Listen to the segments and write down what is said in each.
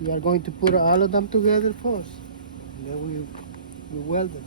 We are going to put all of them together first, and then we weld them.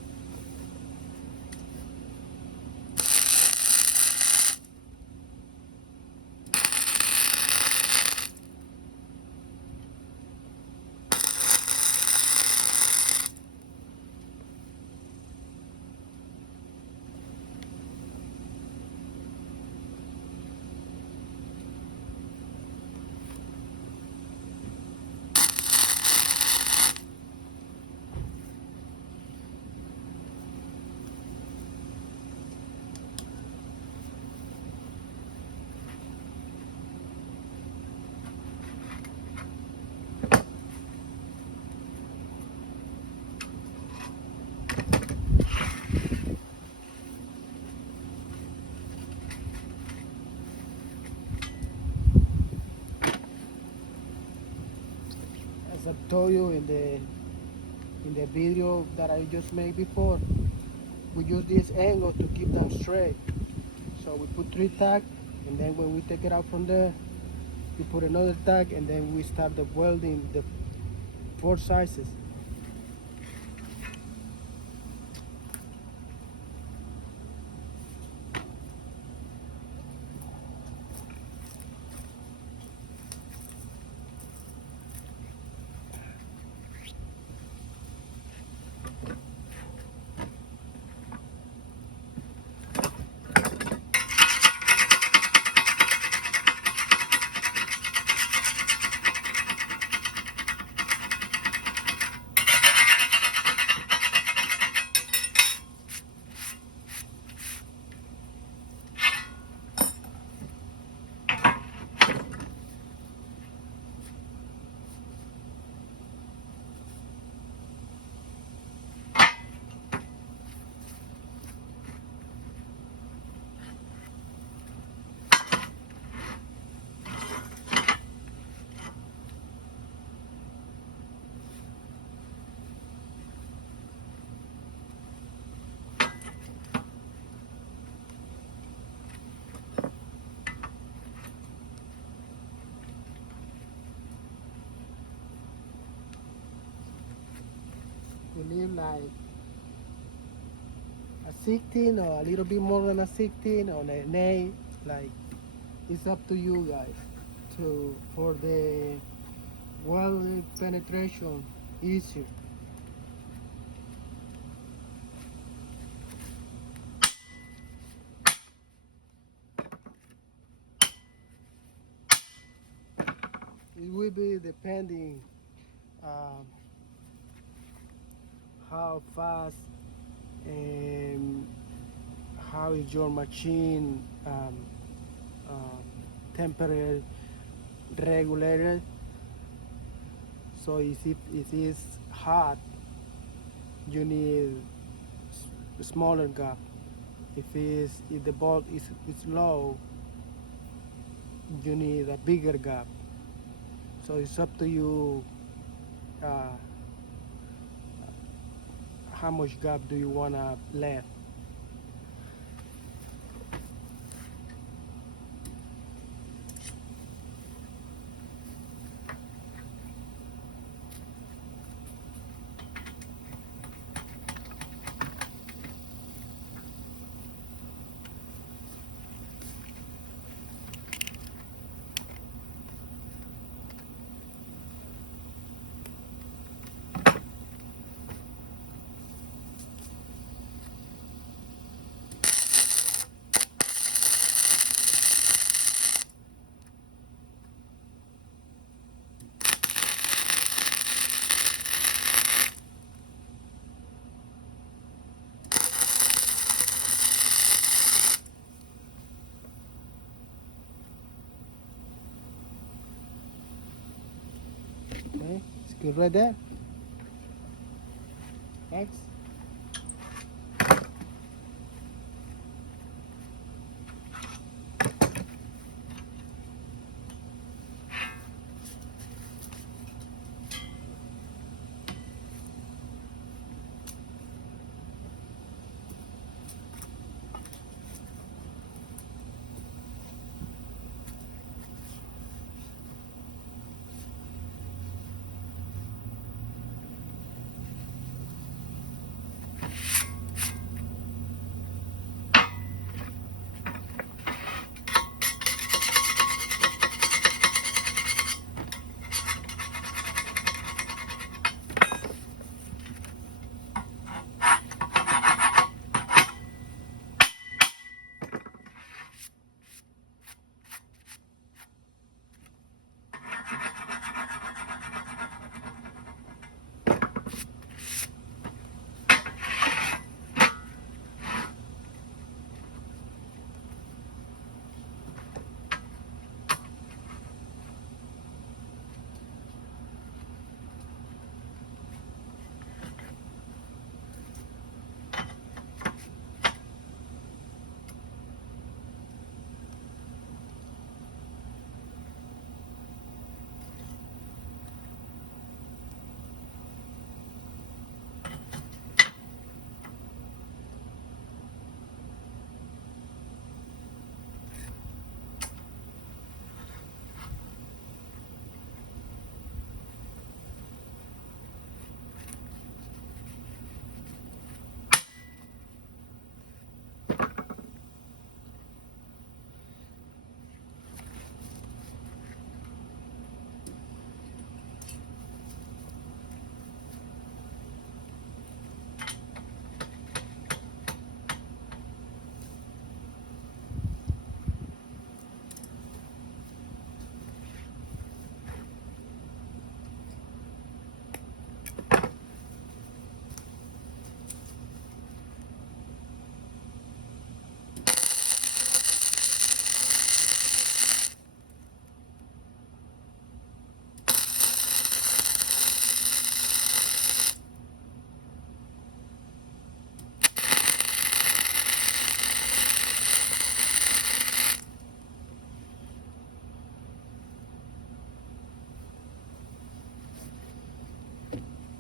As I told you in the video that I just made before, we use this angle to keep them straight. So we put 3 tack, and then when we take it out from there, we put another tack, and then we start the welding the 4 sizes. We leave like a 16 or a little bit more than a 16 or an 8. Like, it's up to you guys to for the weld penetration easier. It will be depending um, how fast and how is your machine um, temperature regulated. So if it is hot, you need a smaller gap. If the bolt is low, you need a bigger gap. So it's up to you uh, how much gap do you wanna left. Okay, it's good right there. Next.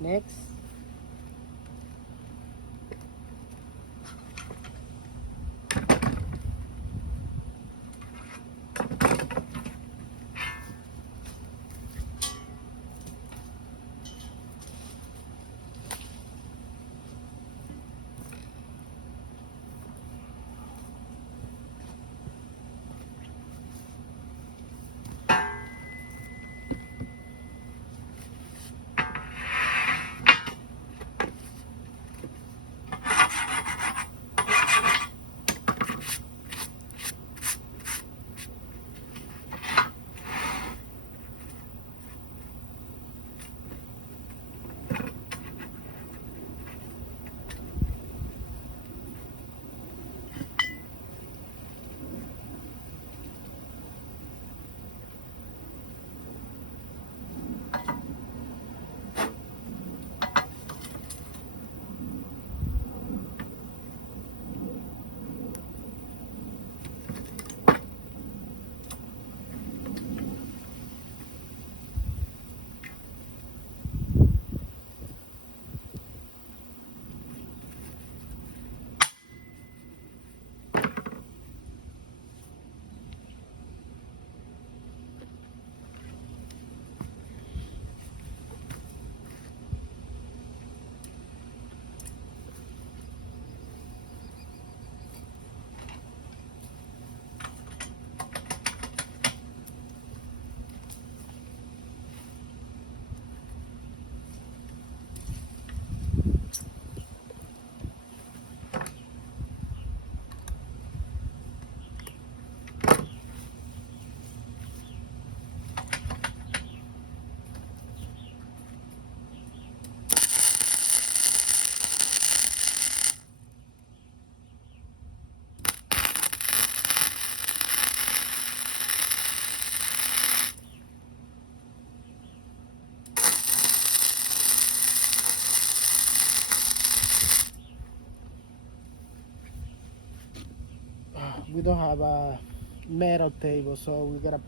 Next, we don't have a metal table, so we gotta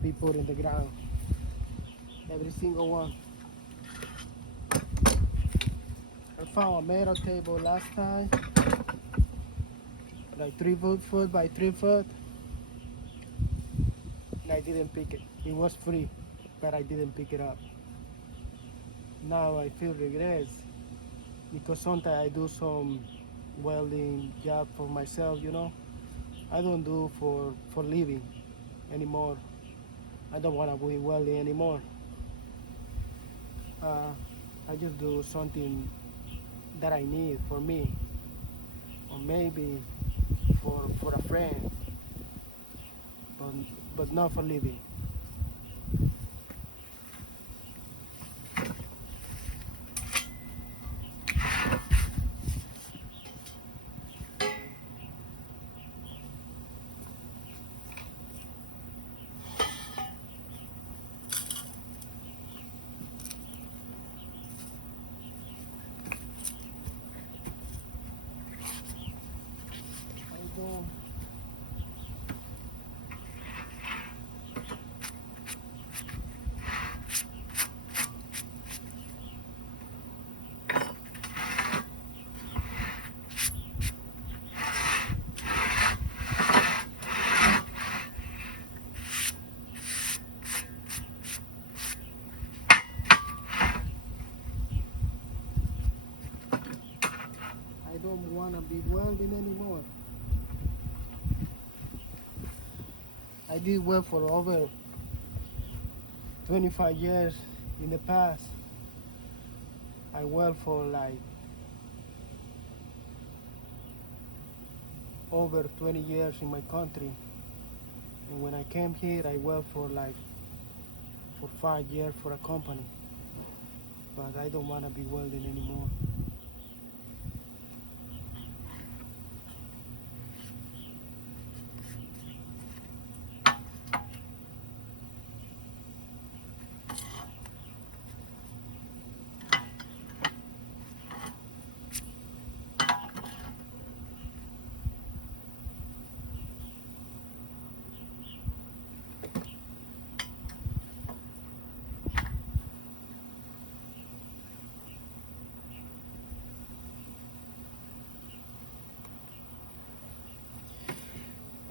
be put in the ground. Every single one. I found a metal table last time, like 3 foot by 3 foot, and I didn't pick it. It was free, but I didn't pick it up. Now I feel regrets because sometimes I do some welding job for myself, you know. I don't do for living anymore. I don't want to be welding anymore. I just do something that I need for me, or maybe for a friend, but not for living. I don't. I don't want to be welding anymore. I did weld for over 25 years in the past. I weld for like over 20 years in my country. And when I came here, I worked for 5 years for a company. But I don't want to be welding anymore.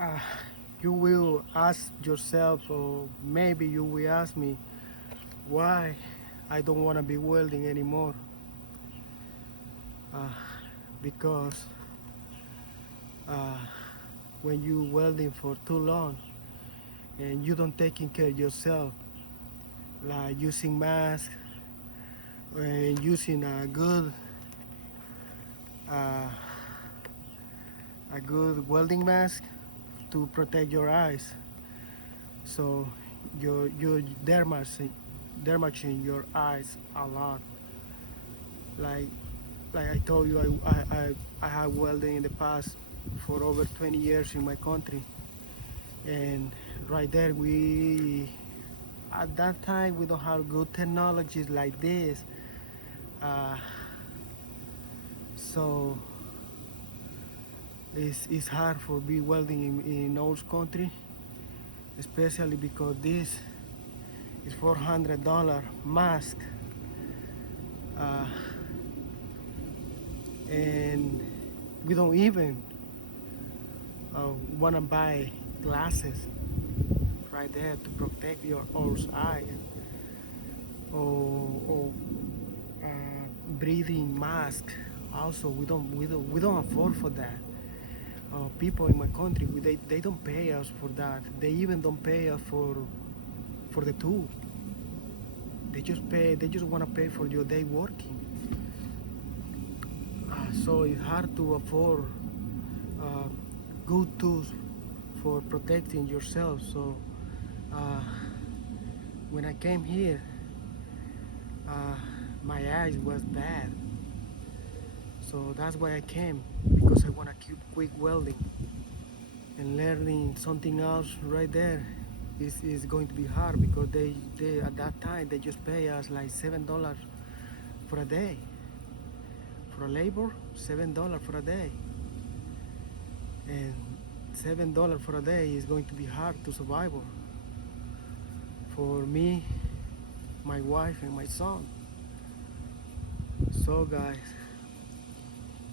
uh, you will ask yourself, or maybe you will ask me, why I don't want to be welding anymore. Uh, because uh, when you welding for too long and you don't taking care of yourself, like using mask and using uh, a good welding mask to protect your eyes, so you're damaging your eyes a lot. Like I told you, I had welding in the past for over 20 years in my country, and right there we at that time we don't have good technologies like this, uh, so it's hard for be welding in our country, especially because this is $400 mask, uh, and we don't even want to buy glasses right there to protect your own eye, or uh, breathing mask. Also, we don't afford for that. People in my country, they don't pay us for that. They even don't pay us for the tool. They just want to pay for your day working. So it's hard to afford uh, good tools for protecting yourself. So uh, when I came here, uh, my eyes was bad. So that's why I came, because I want to keep quick welding, and learning something else right there is going to be hard, because they at that time they just pay us like $7 for a day for a labor, $7 for a day, and $7 for a day is going to be hard to survive for me, my wife, and my son. So guys,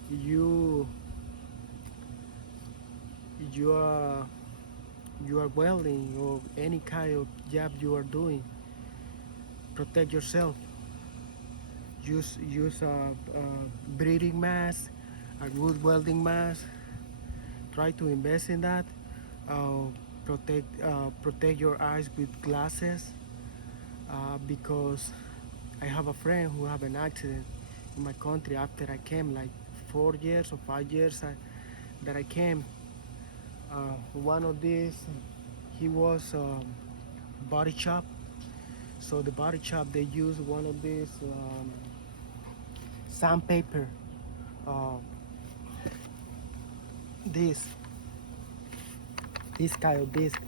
you you are you are welding or any kind of job you are doing, protect yourself. Use a breathing mask, a good welding mask. Try to invest in that. Uh, protect your eyes with glasses, because I have a friend who have an accident in my country after I came, like 4 years or 5 years that I came. One of these, he was body shop. So the body shop, they use one of these sandpaper, uh, this this kind of disc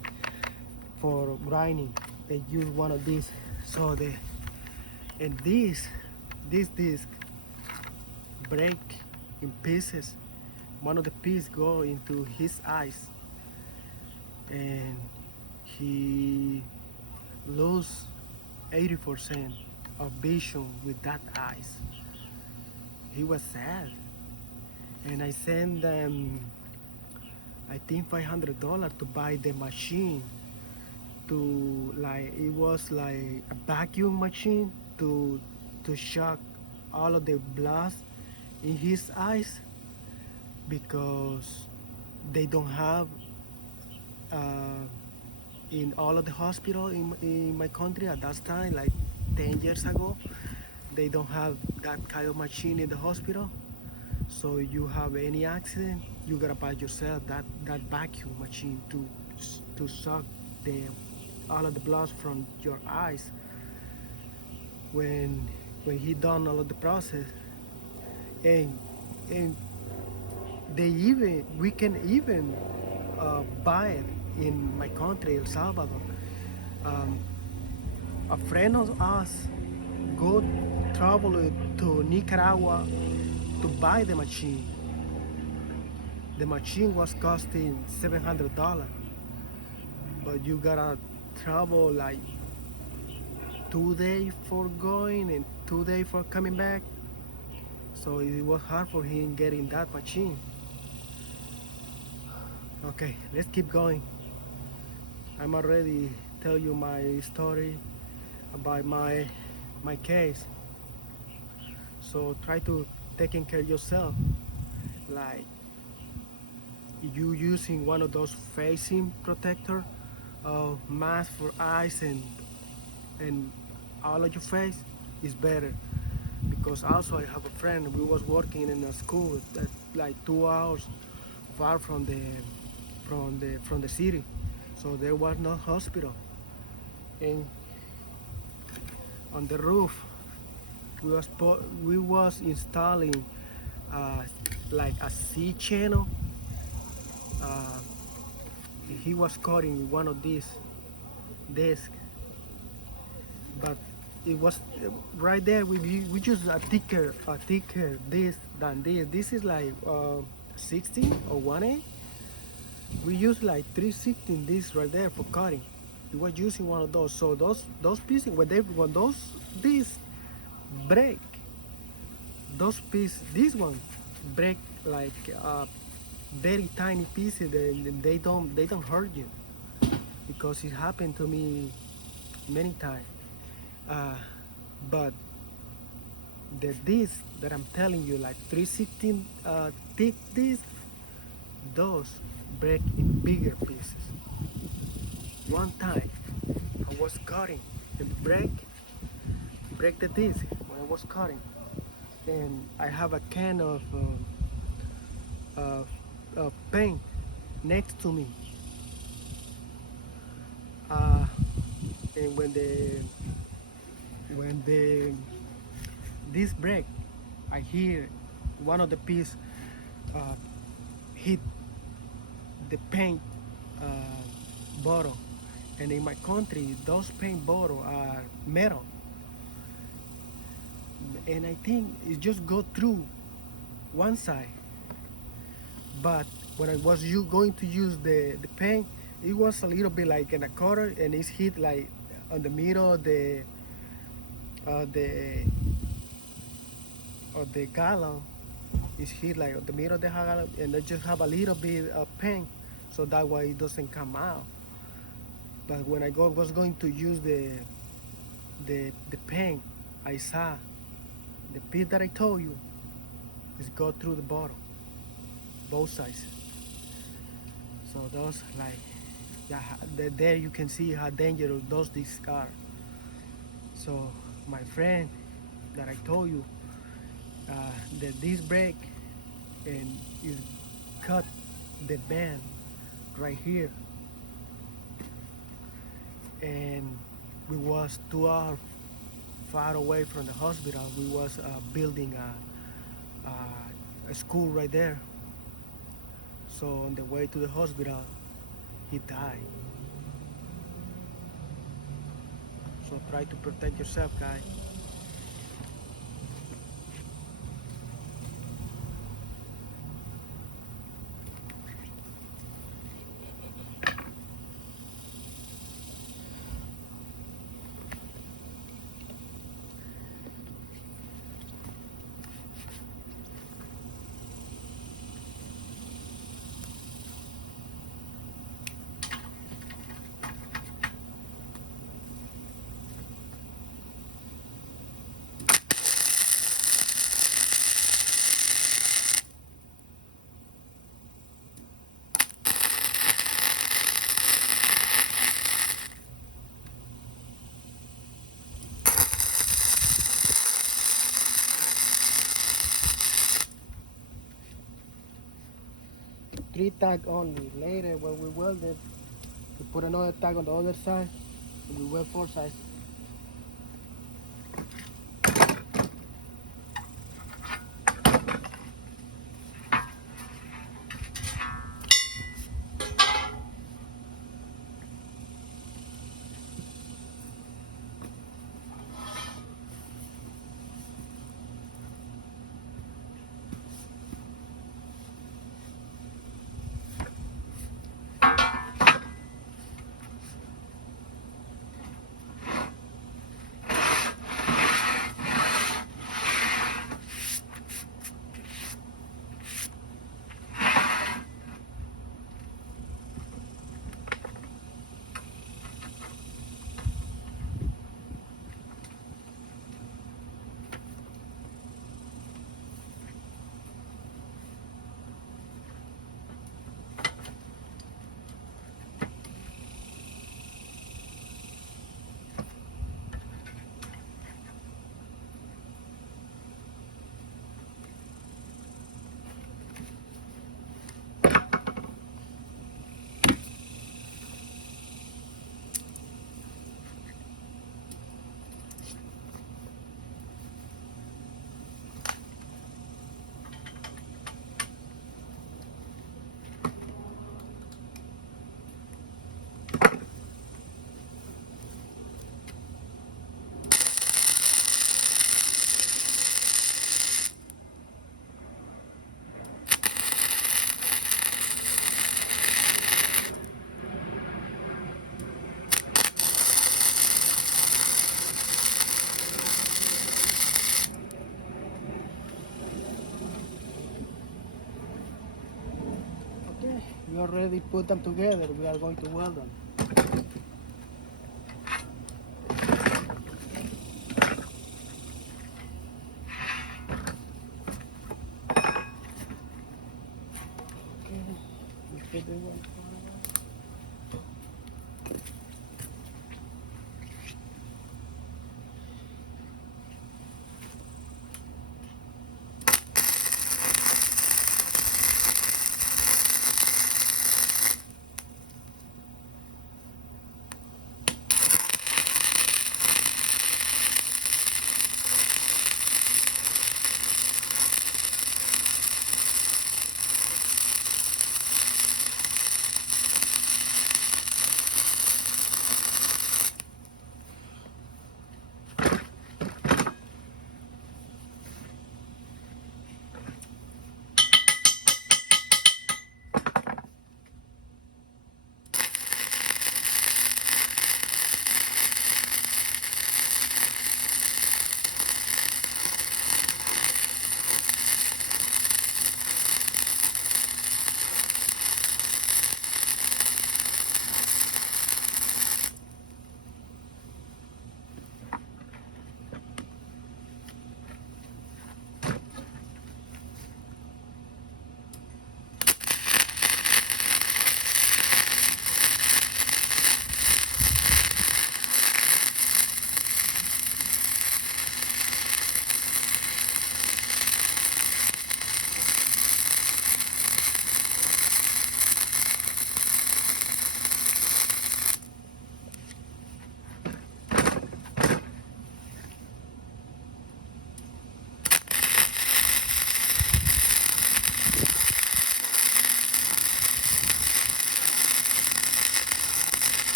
for grinding. They use one of these. So the and this disc break in pieces. One of the pieces go into his eyes, and he lose 80% of vision with that eyes. He was sad, and I sent them, I think, $500 to buy the machine, to like it was like a vacuum machine to shock all of the blood in his eyes, because they don't have uh, in all of the hospital in my country at that time, like 10 years ago, they don't have that kind of machine in the hospital. So you have any accident, you gotta buy yourself that vacuum machine to suck the all of the blood from your eyes. when when he done all of the process, and and we can even buy it in my country, El Salvador. um, a friend of us go travel to Nicaragua to buy the machine. The machine was costing $700, but you gotta travel like 2 days for going and 2 days for coming back. So it was hard for him getting that machine. Okay, let's keep going. I'm already tell you my story about my case. So try to taking care of yourself. Like you using one of those facing protector, mask for eyes and all of your face is better. Because also I have a friend. We was working in a school that like 2 hours far from the city, so there was no hospital. And on the roof, we was installing uh, like a C channel. Uh, he was cutting one of these discs, but it was right there. We just a thicker this than this. This is like 16 or 1A. We use like 316 this right there for cutting. We were using one of those. So those pieces when those these break, those pieces this one break like very tiny pieces. They don't hurt you because it happened to me many times. Uh, but the disc that I'm telling you, like 316 thick disc, those break in bigger pieces. One time I was cutting and break the disc when I was cutting, and I have a can of paint next to me. Uh, and when the disc break, I hear one of the piece uh, hit the paint uh, bottle. And in my country, those paint bottles are metal, and I think it just go through one side. But when I was going to use the paint, it was a little bit like in a quarter, and it's hit like on the middle the of the gallon. It's hit like on the middle of the gallon, and I just have a little bit of paint, so that way it doesn't come out. But when was going to use the paint, I saw the piece that I told you is go through the bottle, both sides. So those like, yeah, there you can see how dangerous these are. So my friend that I told you, that this break and is cut the band right here, and we was 2 hours far away from the hospital. We was building a school right there. So on the way to the hospital, he died. So try to protect yourself, guys. 3 tag only. Later, when we weld it, we put another tag on the other side, and we weld 4 sides. already put them together. We are going to weld them. Okay, we put the one.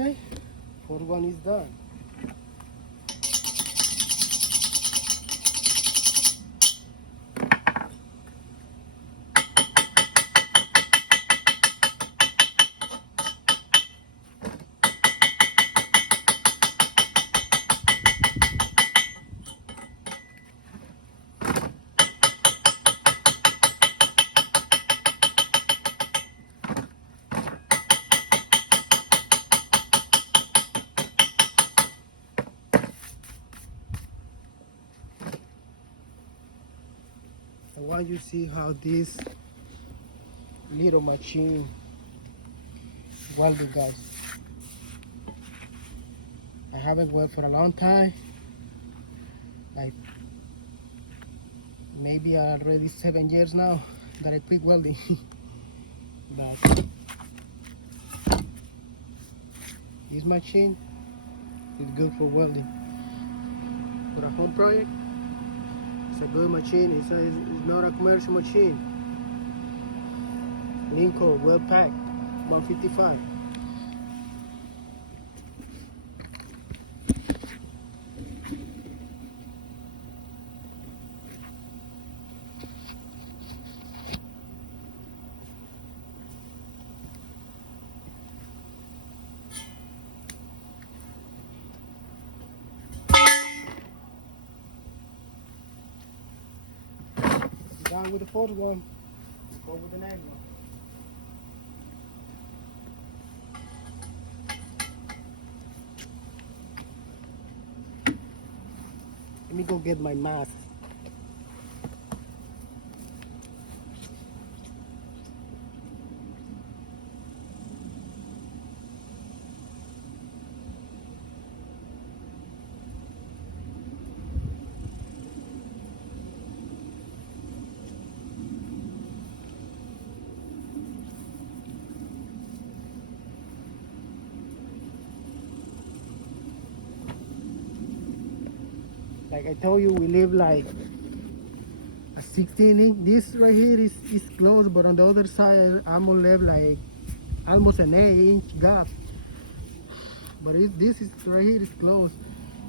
Okay, fourth one is done. I want you to see how this little machine welded, guys. I haven't welded for a long time, like maybe already 7 years now that I quit welding. But this machine is good for welding. For a home project, it's a good machine. It's not a commercial machine. Lincoln, well packed, 155. Done with the first one, go with the next one. Let me go get my mask. Like I told you, we live like a 16 inch. This right here is closed, but on the other side, I'm gonna live like almost an 8-inch gap. But this is right here is closed,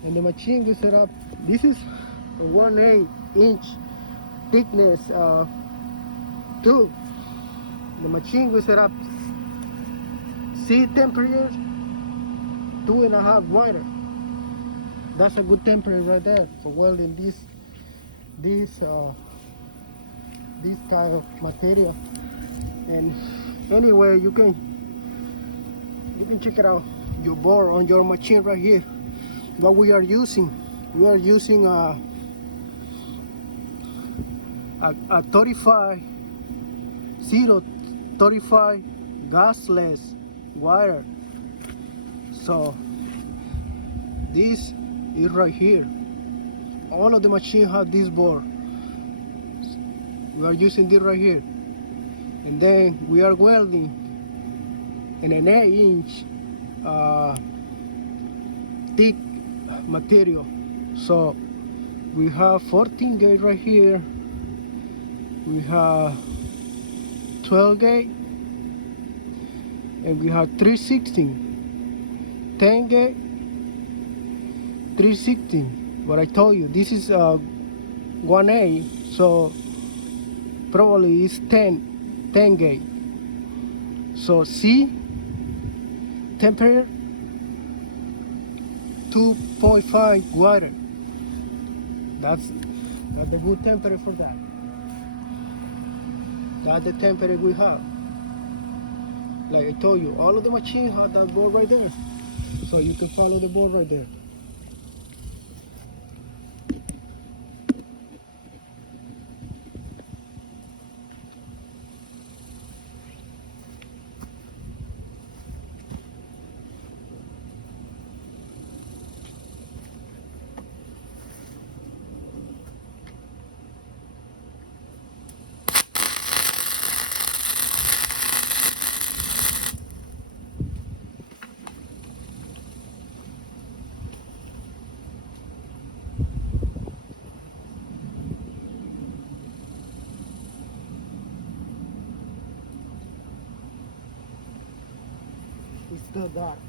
and the machine we set up. This is a 1/8-inch thickness tube. The machine we set up. See temperature 2.5 wire. That's a good temperature right there for welding this uh, this kind of material. And anyway, you can check it out your bore on your machine right here. What we are using a 35 gasless wire. So this is right here. All of the machine have this board. We are using this right here, and then we are welding in an 8-inch thick material. So we have 14 gauge right here, we have 12 gauge, and we have 316, 10 gauge, 316. What I told you, this is 1A, so probably it's 10 gauge. So C temperature 2.5 water. That's the good temperature for that. That's the temperature we have. Like I told you, all of the machines have that board right there. So you can follow the board right there. It's still dark.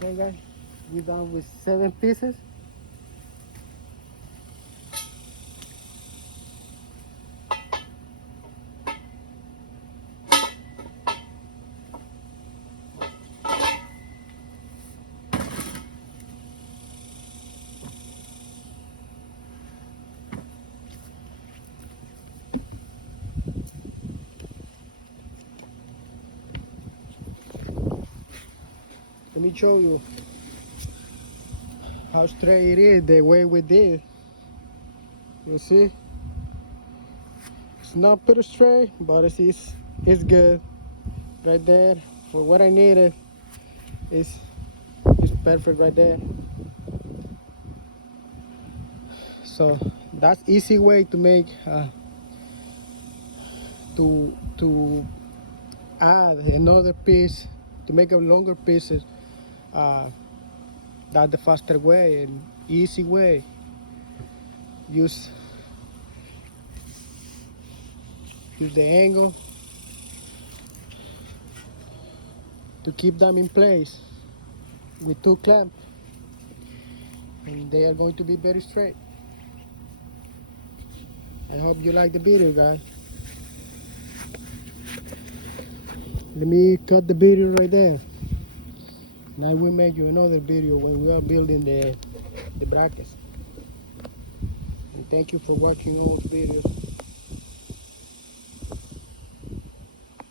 Okay guys, we're done with 7 pieces. Let me show you how straight it is the way we did. You see, it's not pretty straight, but it's good right there for what I needed. It's perfect right there. So that's easy way to make to add another piece to make a longer pieces. That's the faster way and easy way. Use the angle to keep them in place with 2 clamps, and they are going to be very straight. I hope you like the video, guys. Let me cut the video right there, and I will make you another video when we are building the brackets. And thank you for watching all the videos.